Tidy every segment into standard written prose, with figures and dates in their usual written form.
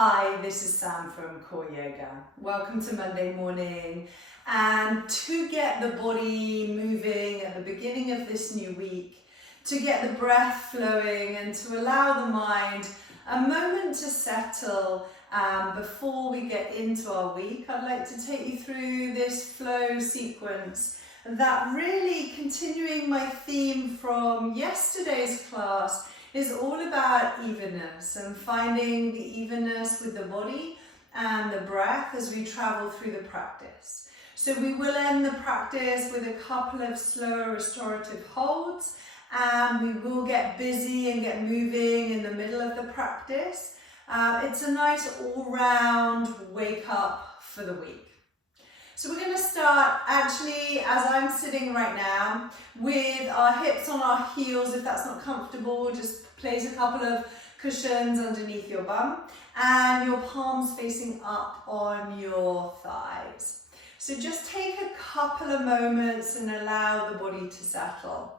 Hi, this is Sam from Core Yoga. Welcome to Monday morning. And to get the body moving at the beginning of this new week, to get the breath flowing and to allow the mind a moment to settle before we get into our week, I'd like to take you through this flow sequence that really, continuing my theme from yesterday's class, is all about evenness and finding the evenness with the body and the breath as we travel through the practice. So we will end the practice with a couple of slower restorative holds, and we will get busy and get moving in the middle of the practice. It's a nice all-round wake up for the week. So we're going to start actually, as I'm sitting right now, with our hips on our heels. If that's not comfortable, just place a couple of cushions underneath your bum and your palms facing up on your thighs. So just take a couple of moments and allow the body to settle.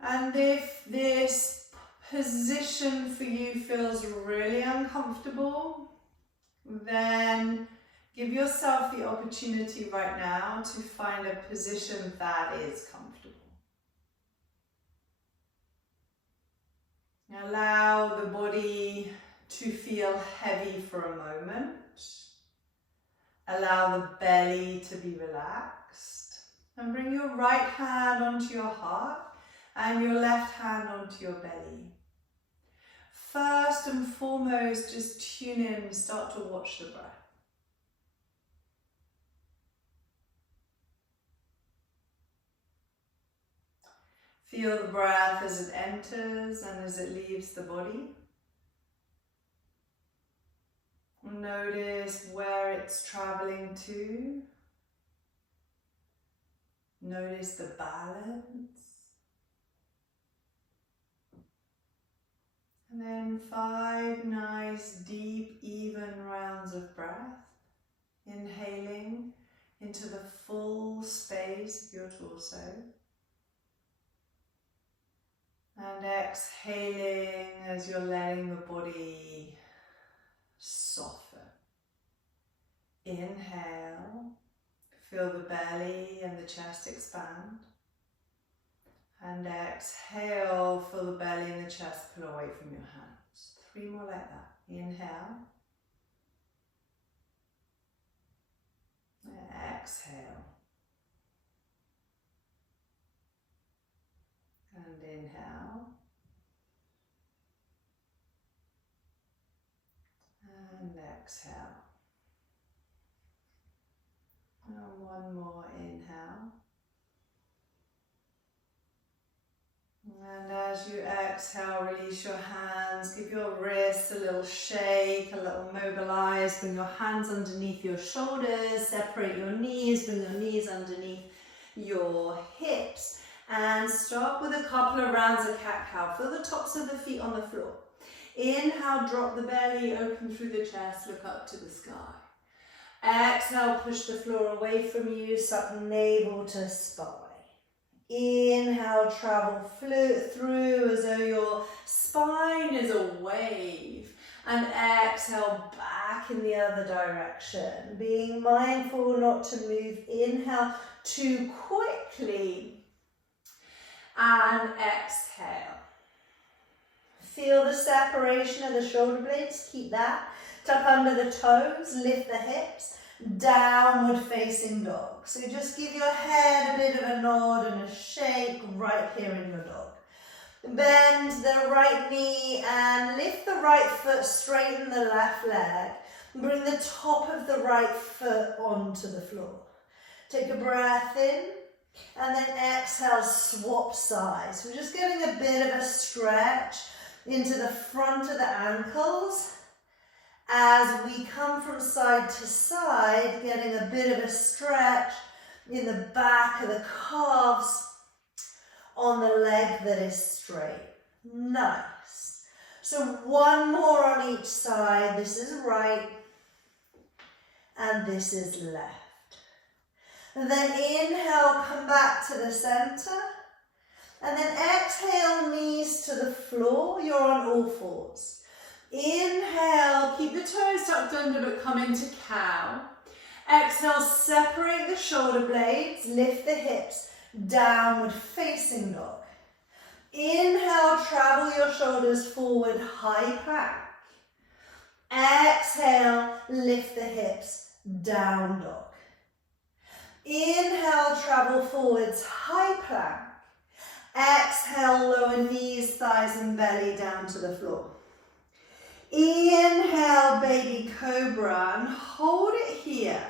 And if this position for you feels really uncomfortable, then give yourself the opportunity right now to find a position that is comfortable. Allow the body to feel heavy for a moment. Allow the belly to be relaxed. And bring your right hand onto your heart and your left hand onto your belly. First and foremost, just tune in and start to watch the breath. Feel the breath as it enters and as it leaves the body. Notice where it's traveling to. Notice the balance. And then 5 nice, deep, even rounds of breath. Inhaling into the full space of your torso. And exhaling as you're letting the body soften. Inhale, feel the belly and the chest expand. And exhale, feel the belly and the chest pull away from your hands. 3 more like that. Inhale. Exhale. And inhale. And exhale. And one more inhale. And as you exhale, release your hands, give your wrists a little shake, a little mobilize, bring your hands underneath your shoulders, separate your knees, bring your knees underneath your hips. And start with a couple of rounds of cat-cow. Feel the tops of the feet on the floor. Inhale, drop the belly, open through the chest, look up to the sky. Exhale, push the floor away from you, suck navel to spine. Inhale, travel through as though your spine is a wave. And exhale, back in the other direction. Being mindful not to move. Inhale too quickly. And exhale. Feel the separation of the shoulder blades. Keep that. Tuck under the toes. Lift the hips. Downward facing dog. So just give your head a bit of a nod and a shake right here in your dog. Bend the right knee and lift the right foot. Straighten the left leg. Bring the top of the right foot onto the floor. Take a breath in. And then exhale, swap sides. We're just getting a bit of a stretch into the front of the ankles as we come from side to side, getting a bit of a stretch in the back of the calves on the leg that is straight. Nice. So one more on each side. This is right and this is left. And then inhale, come back to the center. And then exhale, knees to the floor. You're on all fours. Inhale, toes tucked under but come into cow. Exhale, separate the shoulder blades, lift the hips, downward facing dog. Inhale, travel your shoulders forward, high plank. Exhale, lift the hips, down dog. Inhale, travel forwards, high plank. Exhale, lower knees, thighs and belly down to the floor. Inhale, baby cobra, and hold it here.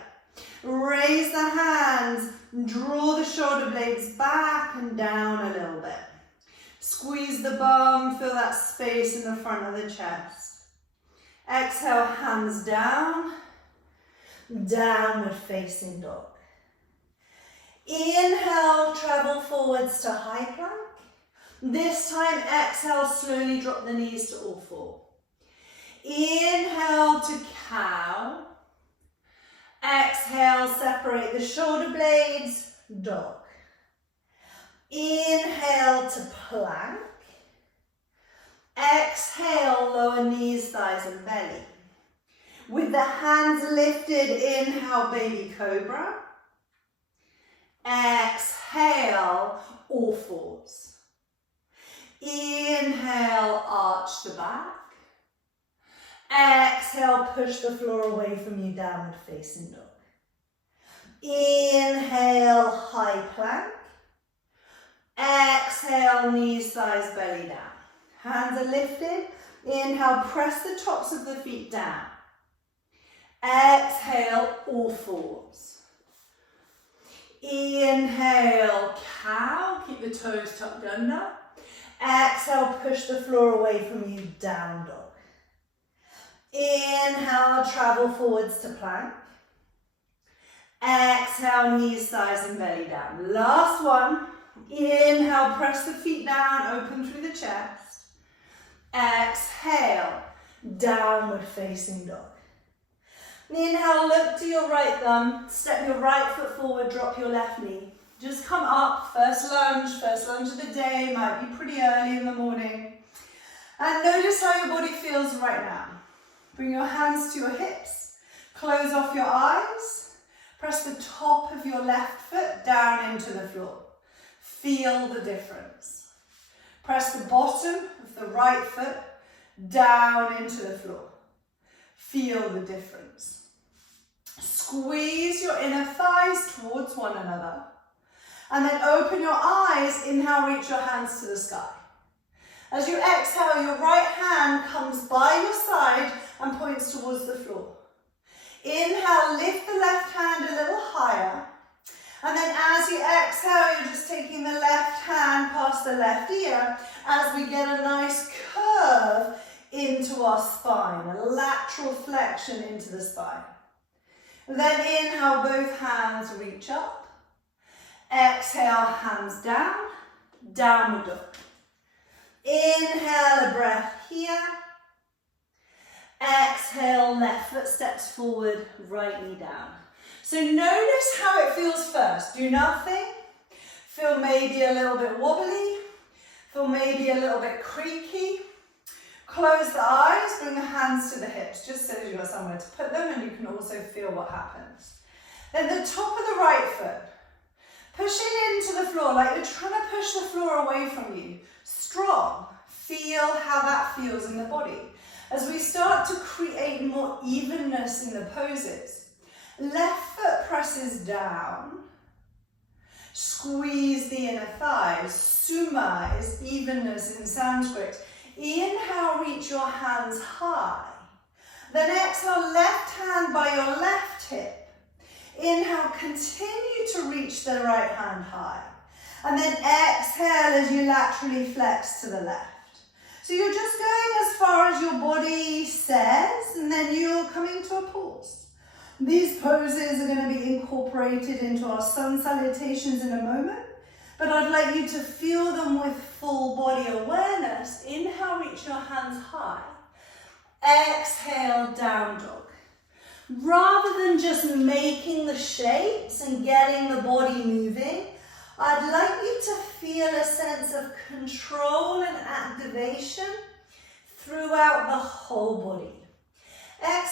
Raise the hands, draw the shoulder blades back and down a little bit. Squeeze the bum, feel that space in the front of the chest. Exhale, hands down, downward facing dog. Inhale, travel forwards to high plank. This time, exhale, slowly drop the knees to all four. Inhale to cow. Exhale, separate the shoulder blades, dog. Inhale to plank. Exhale, lower knees, thighs and belly. With the hands lifted, inhale, baby cobra. Exhale, all fours. Inhale, arch the back. Exhale, push the floor away from you, downward facing dog. Inhale, high plank. Exhale, knees, thighs, belly down. Hands are lifted. Inhale, press the tops of the feet down. Exhale, all fours. Inhale, cow. Keep the toes tucked under. Exhale, push the floor away from you, down dog. Inhale, travel forwards to plank. Exhale, knees, thighs and belly down. Last one. Inhale, press the feet down, open through the chest. Exhale, downward facing dog. Inhale, look to your right thumb, step your right foot forward, drop your left knee. Just come up, first lunge of the day, might be pretty early in the morning. And notice how your body feels right now. Bring your hands to your hips, close off your eyes, press the top of your left foot down into the floor. Feel the difference. Press the bottom of the right foot down into the floor. Feel the difference. Squeeze your inner thighs towards one another. And then open your eyes, inhale, reach your hands to the sky. As you exhale, your right hand comes by your side and points towards the floor. Inhale, lift the left hand a little higher. And then as you exhale, you're just taking the left hand past the left ear as we get a nice curve into our spine, a lateral flexion into the spine. Then inhale, both hands reach up. Exhale, hands down, downward dog. Inhale, a breath here. Exhale, left foot steps forward, right knee down. So notice how it feels first. Do nothing. Feel maybe a little bit wobbly. Feel maybe a little bit creaky. Close the eyes, bring the hands to the hips, just so you've got somewhere to put them and you can also feel what happens. Then the top of the right foot, push it into the floor like you're trying to push the floor away from you. Strong. Feel how that feels in the body. As we start to create more evenness in the poses, left foot presses down. Squeeze the inner thighs. Suma is evenness in Sanskrit. Inhale, reach your hands high. Then exhale, left hand by your left hip. Inhale, continue to reach the right hand high. And then exhale as you laterally flex to the left. So you're just going as far as your body says, and then you're coming to a pause. These poses are going to be incorporated into our sun salutations in a moment, but I'd like you to feel them with full body awareness. Inhale, reach your hands high. Exhale, down dog. Rather than just making the shapes and getting the body moving, I'd like you to feel a sense of control and activation throughout the whole body. Exhale.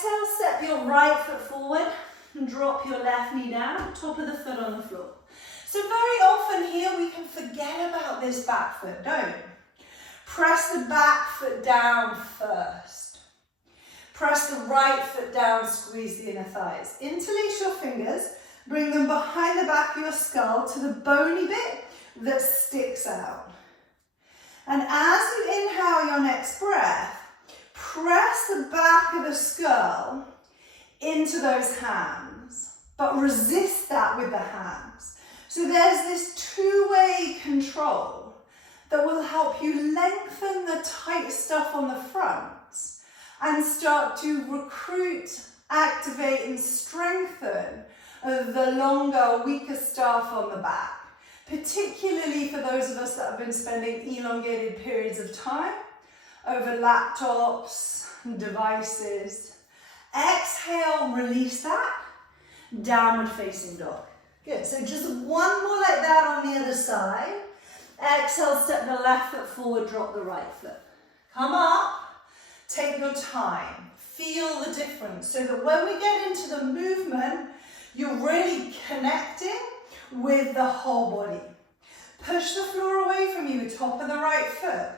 step your right foot forward and drop your left knee down, top of the foot on the floor. So very often here we can forget about this back foot, don't we? Press the back foot down first. Press the right foot down, squeeze the inner thighs. Interlace your fingers, bring them behind the back of your skull to the bony bit that sticks out. And as you inhale your next breath, press the back of the skull into those hands, but resist that with the hands. So there's this two-way control that will help you lengthen the tight stuff on the fronts and start to recruit, activate and strengthen the longer, weaker stuff on the back, particularly for those of us that have been spending elongated periods of time over laptops and devices. Exhale, release that, downward facing dog. Good, so just one more like that on the other side. Exhale, step the left foot forward, drop the right foot. Come up, take your time, feel the difference so that when we get into the movement, you're really connecting with the whole body. Push the floor away from you, top of the right foot.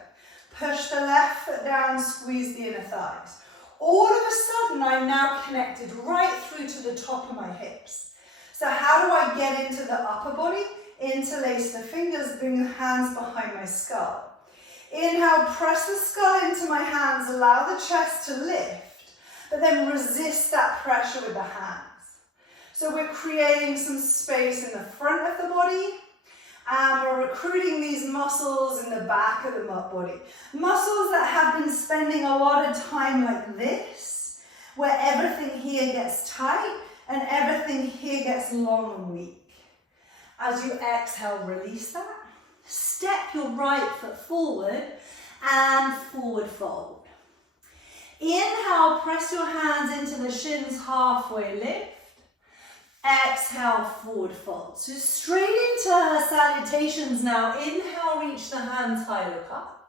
Push the left foot down, squeeze the inner thighs. All of a sudden, I'm now connected right through to the top of my hips. So how do I get into the upper body? Interlace the fingers, bring the hands behind my skull. Inhale, press the skull into my hands, allow the chest to lift, but then resist that pressure with the hands. So we're creating some space in the front of the body, and we're recruiting these muscles in the back of the body. Muscles that have been spending a lot of time like this, where everything here gets tight and everything here gets long and weak. As you exhale, release that. Step your right foot forward and forward fold. Inhale, press your hands into the shins, halfway lift. Exhale, forward fold. So straight into salutations now. Inhale, reach the hands high, look up.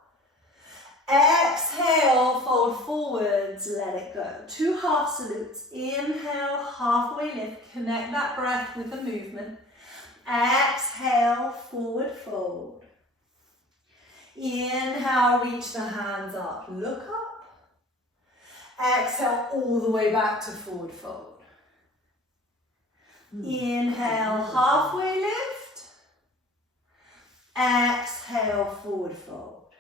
Exhale, fold forwards, let it go. 2 half salutes. Inhale, halfway lift. Connect that breath with the movement. Exhale, forward fold. Inhale, reach the hands up, look up. Exhale, all the way back to forward fold. Inhale, halfway lift. Exhale, forward fold.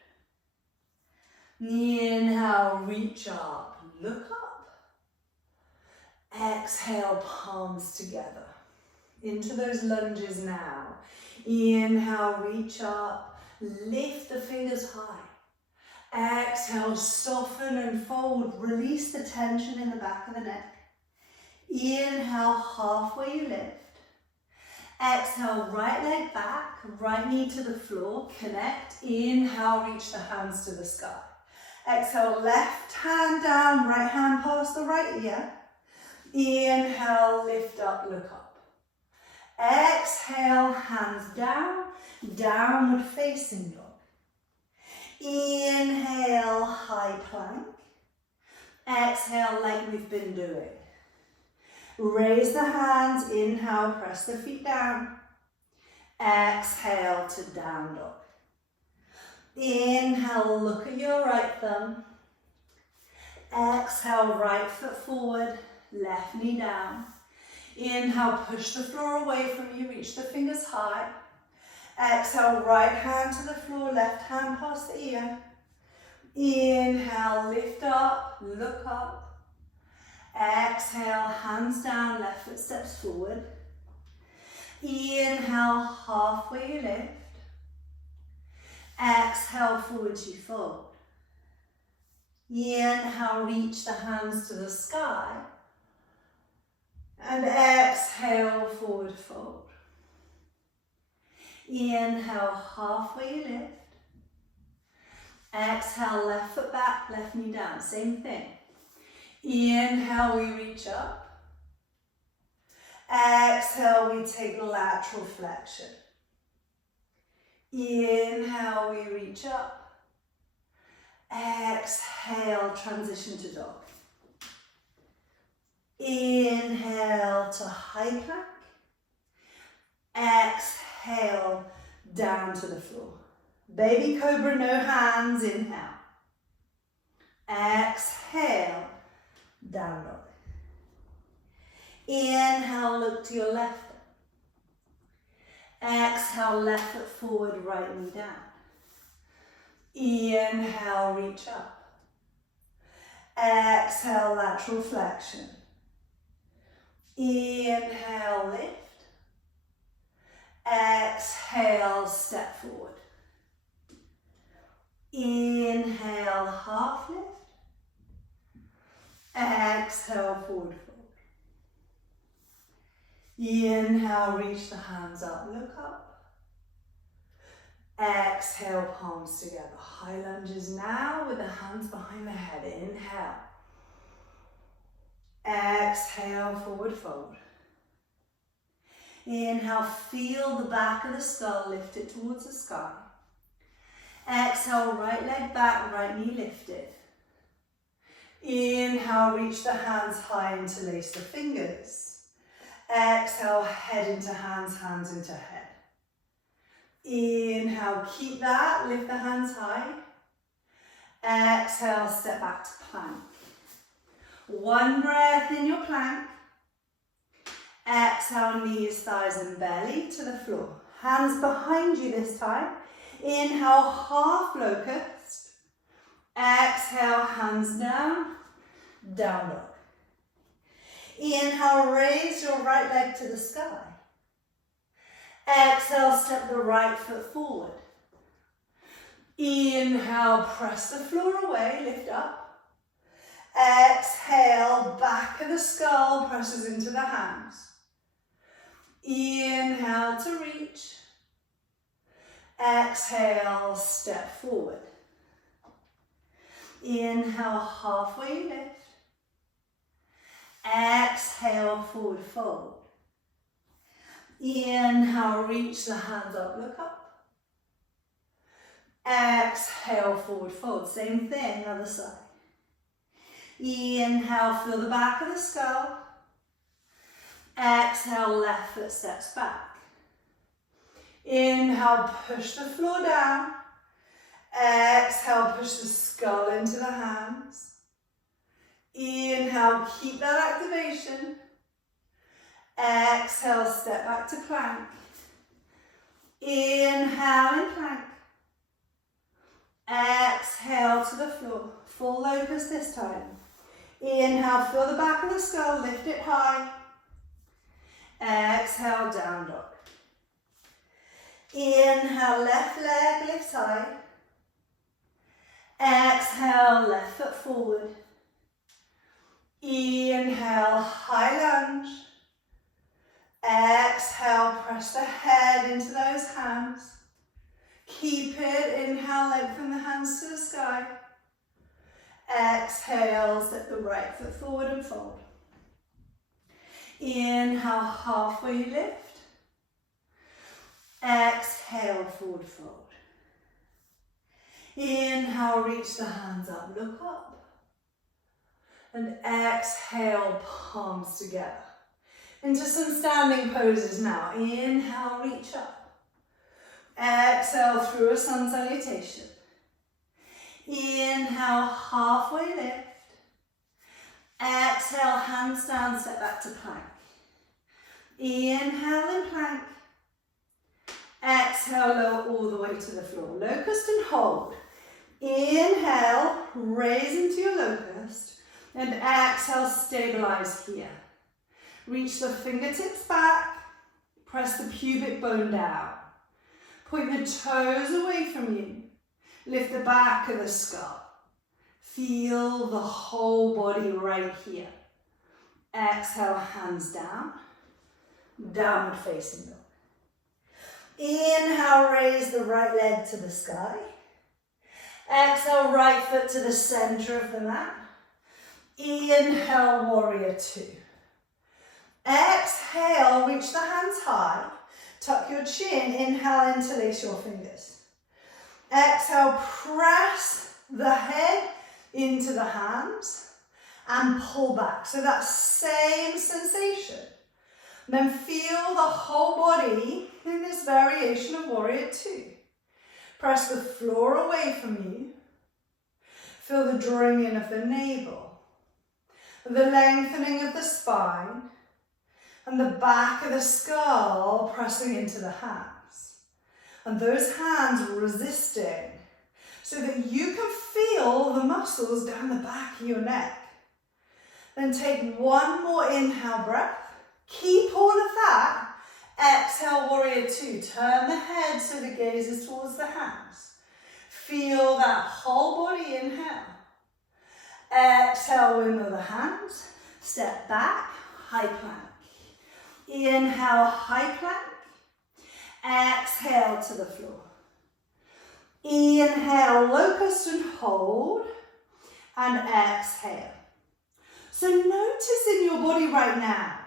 Inhale, reach up, look up. Exhale, palms together. Into those lunges now. Inhale, reach up, lift the fingers high. Exhale, soften and fold, release the tension in the back of the neck. Inhale, halfway you lift. Exhale, right leg back, right knee to the floor, connect. Inhale, reach the hands to the sky. Exhale, left hand down, right hand past the right ear. Inhale, lift up, look up. Exhale, hands down, downward facing dog. Inhale, high plank. Exhale, like we've been doing. Raise the hands, inhale, press the feet down. Exhale to down dog. Inhale, look at your right thumb. Exhale, right foot forward, left knee down. Inhale, push the floor away from you, reach the fingers high. Exhale, right hand to the floor, left hand past the ear. Inhale, lift up, look up. Exhale, hands down, left foot steps forward. Inhale, halfway you lift. Exhale, forward you fold. Inhale, reach the hands to the sky. And exhale, forward fold. Inhale, halfway you lift. Exhale, left foot back, left knee down, same thing. Inhale, we reach up. Exhale, we take lateral flexion. Inhale, we reach up. Exhale, transition to dog. Inhale to high plank. Exhale down to the floor. Baby cobra, no hands, inhale. Exhale, down dog. Inhale, look to your left. Exhale, left foot forward, right knee down. Inhale, reach up. Exhale, lateral flexion. Inhale, lift. Exhale, step forward. Inhale, half lift. Exhale, forward fold. Inhale, reach the hands up, look up. Exhale, palms together. High lunges now with the hands behind the head. Inhale. Exhale, forward fold. Inhale, feel the back of the skull, lift it towards the sky. Exhale, right leg back, right knee lifted. Inhale, reach the hands high, interlace the fingers. Exhale, head into hands, hands into head. Inhale, keep that, lift the hands high. Exhale, step back to plank. One breath in your plank. Exhale, knees, thighs and belly to the floor. Hands behind you this time. Inhale, half locust. Exhale, hands down, down dog. Inhale, raise your right leg to the sky. Exhale, step the right foot forward. Inhale, press the floor away, lift up. Exhale, back of the skull presses into the hands. Inhale to reach. Exhale, step forward. Inhale, halfway lift. Exhale, forward fold. Inhale, reach the hands up, look up. Exhale, forward fold. Same thing, other side. Inhale, feel the back of the skull. Exhale, left foot steps back. Inhale, push the floor down. Exhale, push the skull into the hands. Inhale, keep that activation. Exhale, step back to plank. Inhale in plank. Exhale to the floor. Full locust this time. Inhale, feel the back of the skull, lift it high. Exhale, down dog. Inhale, left leg lifts high. Exhale, left foot forward. Inhale, high lunge. Exhale, press the head into those hands. Keep it. Inhale, lengthen the hands to the sky. Exhale, step the right foot forward and fold. Inhale, halfway lift. Exhale, forward fold. Inhale, reach the hands up, look up. And exhale, palms together. Into some standing poses now. Inhale, reach up. Exhale through a sun salutation. Inhale, halfway lift. Exhale, hands down, step back to plank. Inhale in plank. Exhale, lower all the way to the floor. Locust and hold. Inhale, raise into your locust. And exhale, stabilize here. Reach the fingertips back. Press the pubic bone down. Point the toes away from you. Lift the back of the skull. Feel the whole body right here. Exhale, hands down. Downward facing dog. Inhale, raise the right leg to the sky. Exhale, right foot to the center of the mat. Inhale, warrior two. Exhale, reach the hands high. Tuck your chin. Inhale, interlace your fingers. Exhale, press the head into the hands. and pull back. So that same sensation. Then feel the whole body in this variation of warrior two. Press the floor away from you. Feel the drawing in of the navel, the lengthening of the spine, and the back of the skull pressing into the hands. And those hands resisting so that you can feel the muscles down the back of your neck. Then take one more inhale breath. Keep all of that. Exhale, warrior two. Turn the head so the gaze is towards the hands. Feel that whole body inhale. Exhale, windmill the hands. Step back, high plank. Inhale, high plank. Exhale to the floor. Inhale, locust and hold. And exhale. So notice in your body right now,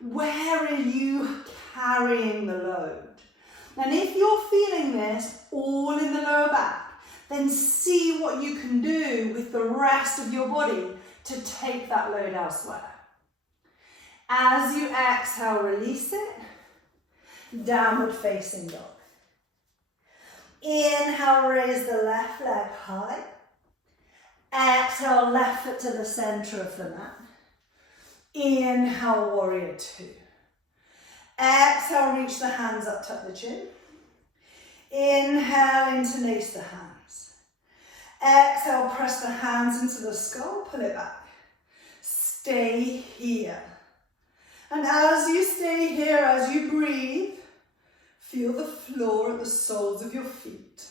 where are you carrying the load? And if you're feeling this all in the lower back, then see what you can do with the rest of your body to take that load elsewhere. As you exhale, release it. Downward facing dog. Inhale, raise the left leg high. Exhale, left foot to the center of the mat. Inhale, warrior two. Exhale, reach the hands up, tuck the chin. Inhale, interlace the hands. Exhale, press the hands into the skull, pull it back. Stay here. And as you stay here, as you breathe, feel the floor at the soles of your feet.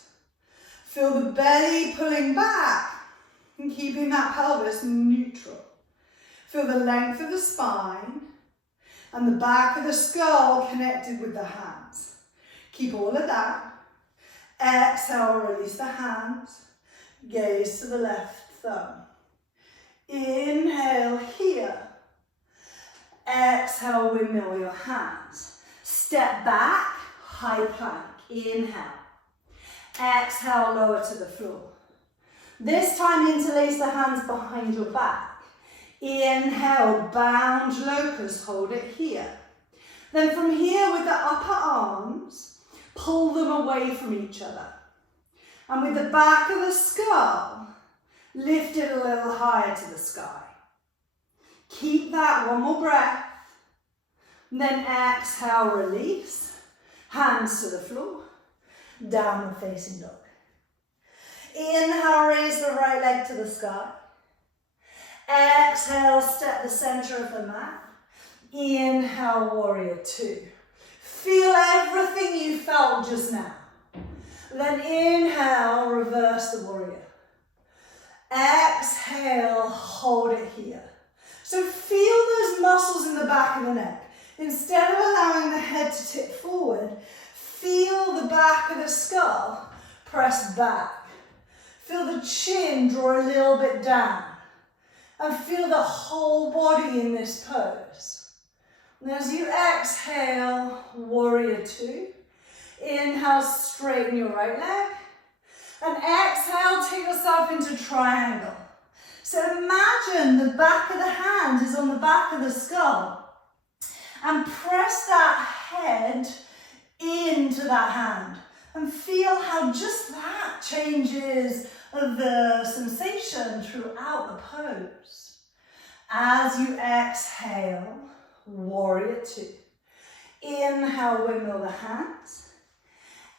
Feel the belly pulling back and keeping that pelvis neutral. Feel the length of the spine and the back of the skull connected with the hands. Keep all of that. Exhale, release the hands. Gaze to the left thumb. Inhale here. Exhale, windmill your hands. Step back, high plank. Inhale. Exhale, lower to the floor. This time interlace the hands behind your back. Inhale, bound locust, hold it here. Then from here with the upper arms, pull them away from each other. And with the back of the skull, lift it a little higher to the sky. Keep that, one more breath. Then exhale, release. Hands to the floor. Downward facing dog. Inhale, raise the right leg to the sky. Exhale, step the center of the mat. Inhale, warrior two. Feel everything you felt just now. Then inhale, reverse the warrior. Exhale, hold it here. So feel those muscles in the back of the neck. Instead of allowing the head to tip forward, feel the back of the skull press back. Feel the chin draw a little bit down. And feel the whole body in this pose. And as you exhale, warrior two. Inhale, straighten your right leg. And exhale, take yourself into triangle. So imagine the back of the hand is on the back of the skull. And press that head into that hand. And feel how just that changes the sensation throughout the pose. As you exhale, warrior two. Inhale, windmill the hands.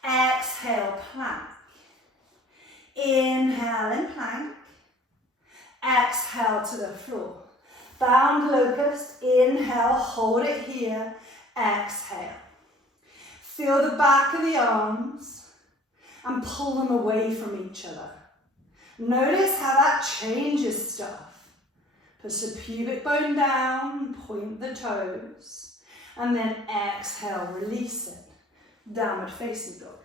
Exhale, plank. Inhale in plank. Exhale to the floor. Bound locust. Inhale, hold it here. Exhale. Feel the back of the arms and pull them away from each other. Notice how that changes stuff. Push the pubic bone down, point the toes, and then exhale, release it. Downward facing dog.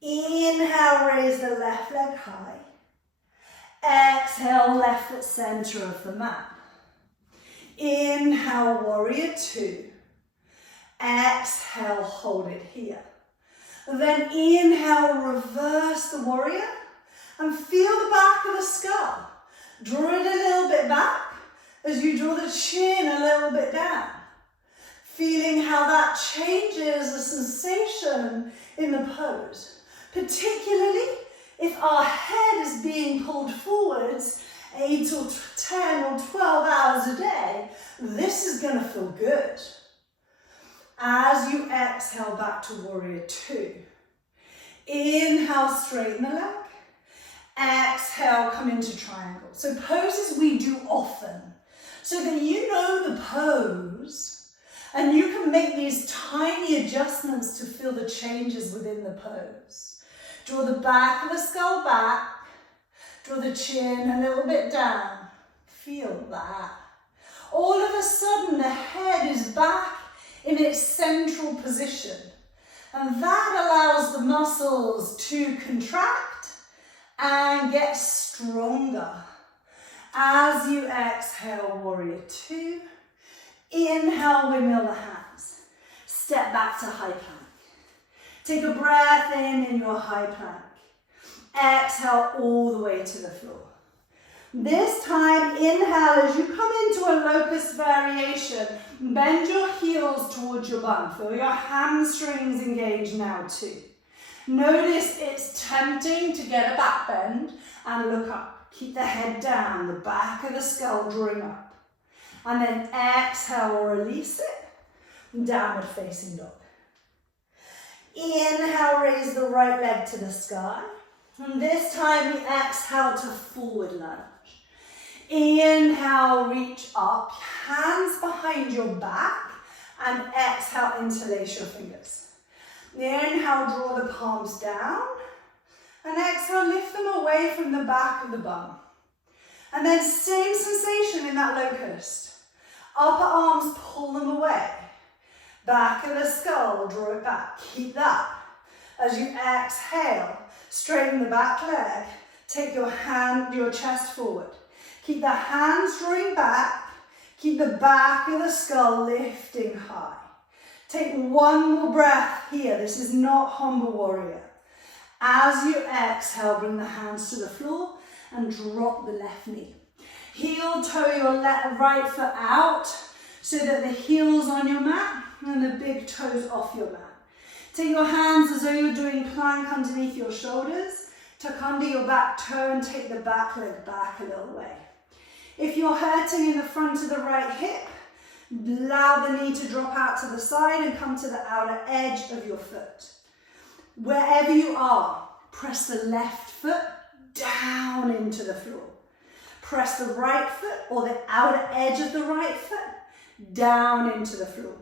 Inhale, raise the left leg high. Exhale, left foot center of the mat. Inhale, warrior two. Exhale, hold it here. Then inhale, reverse the warrior and feel the back of the skull. Draw it a little bit back as you draw the chin a little bit down. Feeling how that changes the sensation in the pose. Particularly if our head is being pulled forwards 8 or 10 or 12 hours a day, this is going to feel good. As you exhale back to warrior two, inhale, straighten the leg. Exhale, come into triangle. So poses we do often, so that you know the pose and you can make these tiny adjustments to feel the changes within the pose. Draw the back of the skull back, draw the chin a little bit down. Feel that. All of a sudden the head is back in its central position, and that allows the muscles to contract and get stronger. As you exhale, warrior two, inhale, windmill the hands, step back to high plank. Take a breath in your high plank. Exhale all the way to the floor. This time, inhale as you come into a locust variation. Bend your heels towards your bum. Feel your hamstrings engage now too. Notice it's tempting to get a back bend and look up. Keep the head down, the back of the skull drawing up. And then exhale or release it, downward facing dog. Inhale, raise the right leg to the sky. And this time we exhale to forward lunge. Inhale, reach up, hands behind your back, and exhale, interlace your fingers. Inhale, draw the palms down, and exhale, lift them away from the back of the bum. And then same sensation in that locust. Upper arms, pull them away. Back of the skull, draw it back. Keep that. As you exhale, straighten the back leg. Take your chest forward. Keep the hands drawing back. Keep the back of the skull lifting high. Take one more breath here. This is not humble warrior. As you exhale, bring the hands to the floor and drop the left knee. Heel toe your right foot out so that the heel's on your mat and the big toes off your mat. Take your hands as though you're doing plank underneath your shoulders. Tuck under your back toe and take the back leg back a little way. If you're hurting in the front of the right hip, allow the knee to drop out to the side and come to the outer edge of your foot. Wherever you are, press the left foot down into the floor. Press the right foot or the outer edge of the right foot down into the floor.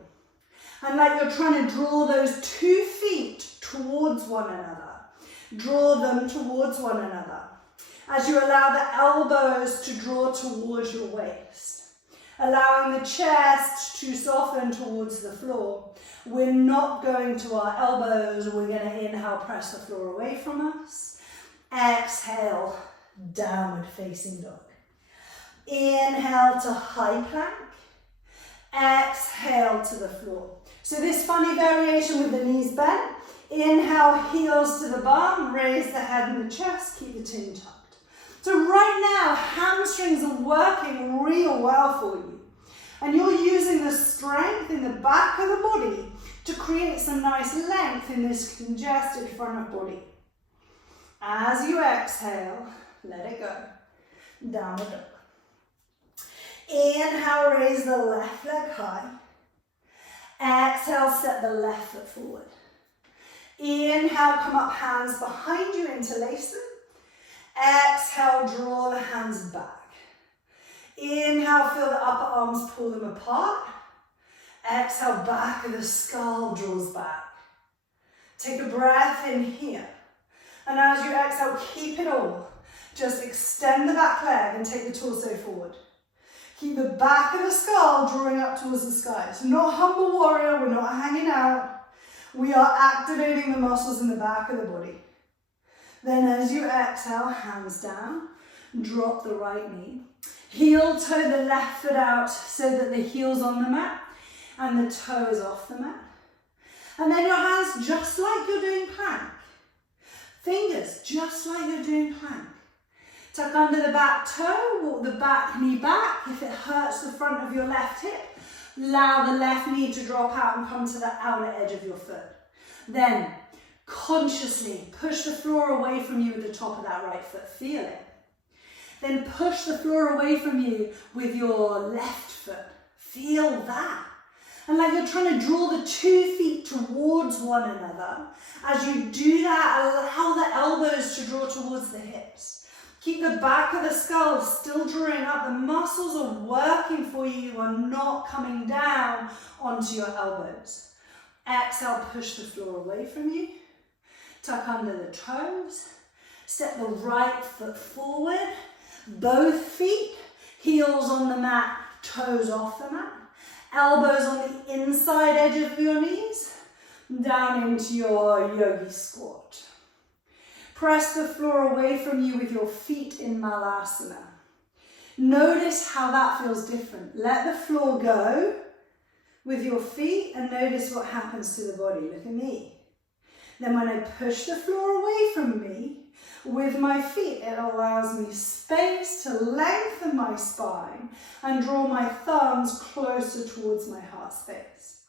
And like you're trying to draw those 2 feet towards one another. Draw them towards one another. As you allow the elbows to draw towards your waist. Allowing the chest to soften towards the floor. We're not going to our elbows. We're going to inhale, press the floor away from us. Exhale, downward facing dog. Inhale to high plank. Exhale to the floor. So this funny variation with the knees bent. Inhale, heels to the bum, raise the head and the chest, keep the chin tucked. So right now, hamstrings are working real well for you. And you're using the strength in the back of the body to create some nice length in this congested front of body. As you exhale, let it go. Downward dog. Inhale, raise the left leg high. Exhale, step the left foot forward. Inhale, come up, hands behind you, interlace them. Exhale, draw the hands back. Inhale, feel the upper arms pull them apart. Exhale, back of the skull draws back. Take a breath in here. And as you exhale, keep it all. Just extend the back leg and take the torso forward. Keep the back of the skull drawing up towards the sky. It's not humble warrior, we're not hanging out. We are activating the muscles in the back of the body. Then as you exhale, hands down, drop the right knee. Heel toe the left foot out so that the heel's on the mat and the toe is off the mat. And then your hands just like you're doing plank. Fingers just like you're doing plank. Tuck under the back toe, walk the back knee back. If it hurts the front of your left hip, allow the left knee to drop out and come to the outer edge of your foot. Then, consciously push the floor away from you with the top of that right foot. Feel it. Then push the floor away from you with your left foot. Feel that. And like you're trying to draw the 2 feet towards one another. As you do that, allow the elbows to draw towards the hips. Keep the back of the skull still drawing up. The muscles are working for you. You are not coming down onto your elbows. Exhale, push the floor away from you. Tuck under the toes. Step the right foot forward. Both feet, heels on the mat, toes off the mat. Elbows on the inside edge of your knees. Down into your yogi squat. Press the floor away from you with your feet in malasana. Notice how that feels different. Let the floor go with your feet and notice what happens to the body. Look at me. Then when I push the floor away from me, with my feet, it allows me space to lengthen my spine and draw my thumbs closer towards my heart space.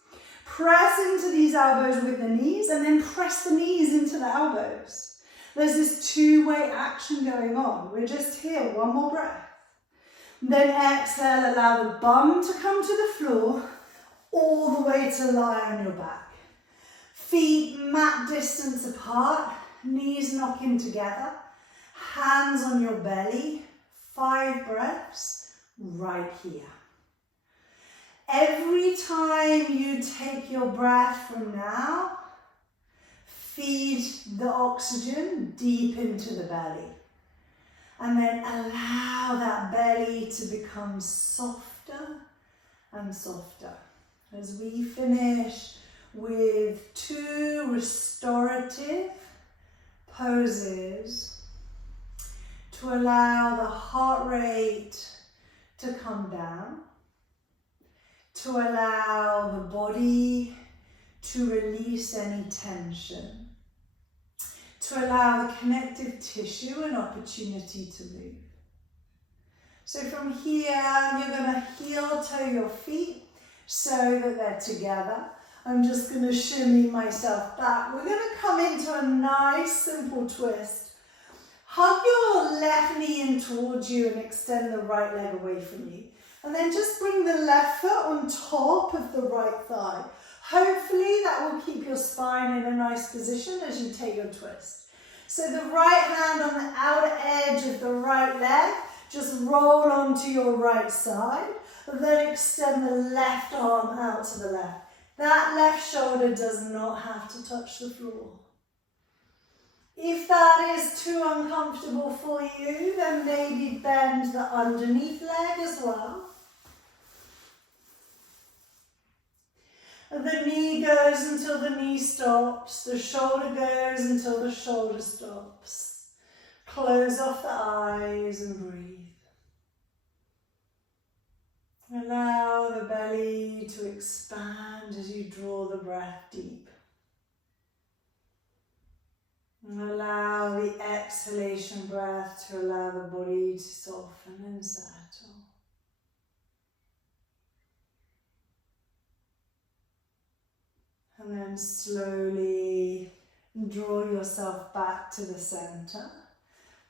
Press into these elbows with the knees and then press the knees into the elbows. There's this two-way action going on. We're just here, one more breath. Then exhale, allow the bum to come to the floor, all the way to lie on your back. Feet mat distance apart. Knees knocking together, hands on your belly, 5 breaths right here. Every time you take your breath from now, feed the oxygen deep into the belly. And then allow that belly to become softer and softer. As we finish with 2 restorative poses to allow the heart rate to come down, to allow the body to release any tension, to allow the connective tissue an opportunity to move. So from here, you're going to heel toe your feet so that they're together. I'm just going to shimmy myself back. We're going to come into a nice simple twist. Hug your left knee in towards you and extend the right leg away from you. And then just bring the left foot on top of the right thigh. Hopefully that will keep your spine in a nice position as you take your twist. So the right hand on the outer edge of the right leg, just roll onto your right side. And then extend the left arm out to the left. That left shoulder does not have to touch the floor. If that is too uncomfortable for you, then maybe bend the underneath leg as well. The knee goes until the knee stops. The shoulder goes until the shoulder stops. Close off the eyes and breathe. Allow the belly to expand as you draw the breath deep. And allow the exhalation breath to allow the body to soften and settle. And then slowly draw yourself back to the center.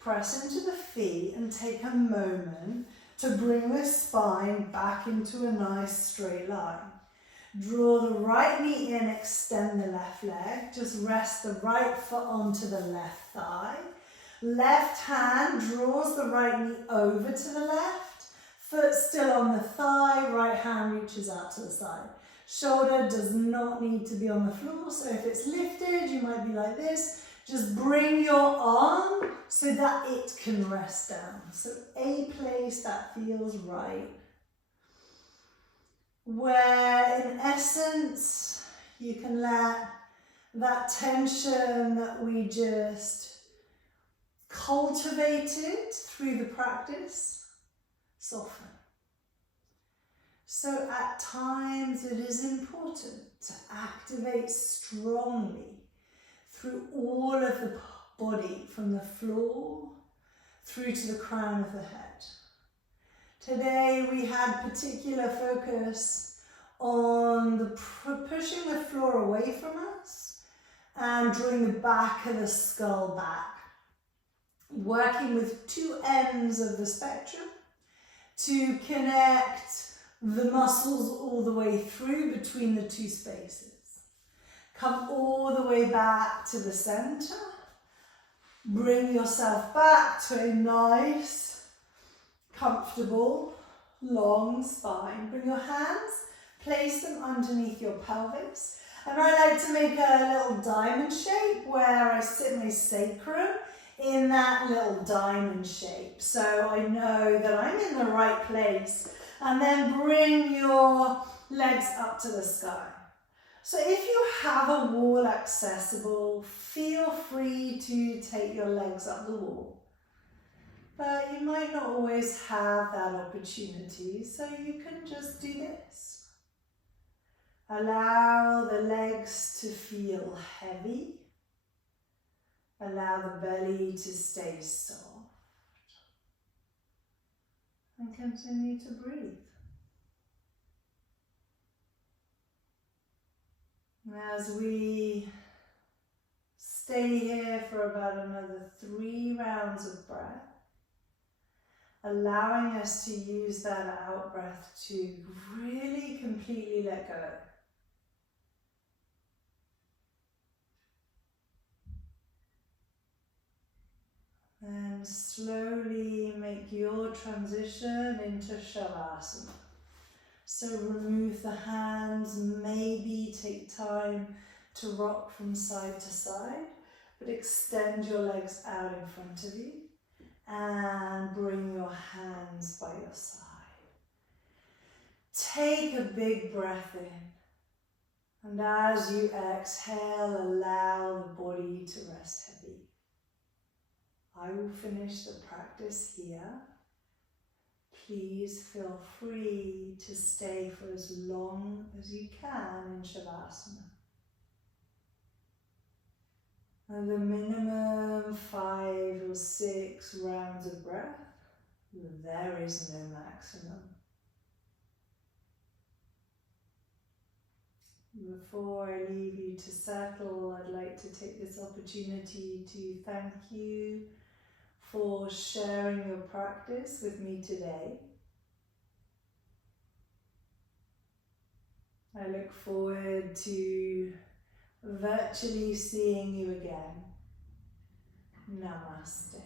Press into the feet and take a moment to bring the spine back into a nice straight line. Draw the right knee in, extend the left leg. Just rest the right foot onto the left thigh. Left hand draws the right knee over to the left. Foot still on the thigh, right hand reaches out to the side. Shoulder does not need to be on the floor, so if it's lifted, you might be like this. Just bring your arm so that it can rest down. So a place that feels right. Where in essence, you can let that tension that we just cultivated through the practice soften. So at times it is important to activate strongly through all of the body, from the floor, through to the crown of the head. Today we had particular focus on the pushing the floor away from us and drawing the back of the skull back. Working with two ends of the spectrum to connect the muscles all the way through between the two spaces. Come all the way back to the center. Bring yourself back to a nice, comfortable, long spine. Bring your hands, place them underneath your pelvis. And I like to make a little diamond shape where I sit my sacrum in that little diamond shape. So I know that I'm in the right place. And then bring your legs up to the sky. So if you have a wall accessible, feel free to take your legs up the wall. But you might not always have that opportunity, so you can just do this. Allow the legs to feel heavy. Allow the belly to stay soft. And continue to breathe. As we stay here for about another 3 rounds of breath, allowing us to use that out breath to really completely let go. And slowly make your transition into Shavasana. So remove the hands, maybe take time to rock from side to side, but extend your legs out in front of you and bring your hands by your side. Take a big breath in, and as you exhale, allow the body to rest heavy. I will finish the practice here. Please feel free to stay for as long as you can in Shavasana. And the minimum 5 or 6 rounds of breath, there is no maximum. Before I leave you to settle, I'd like to take this opportunity to thank you for sharing your practice with me today. I look forward to virtually seeing you again. Namaste.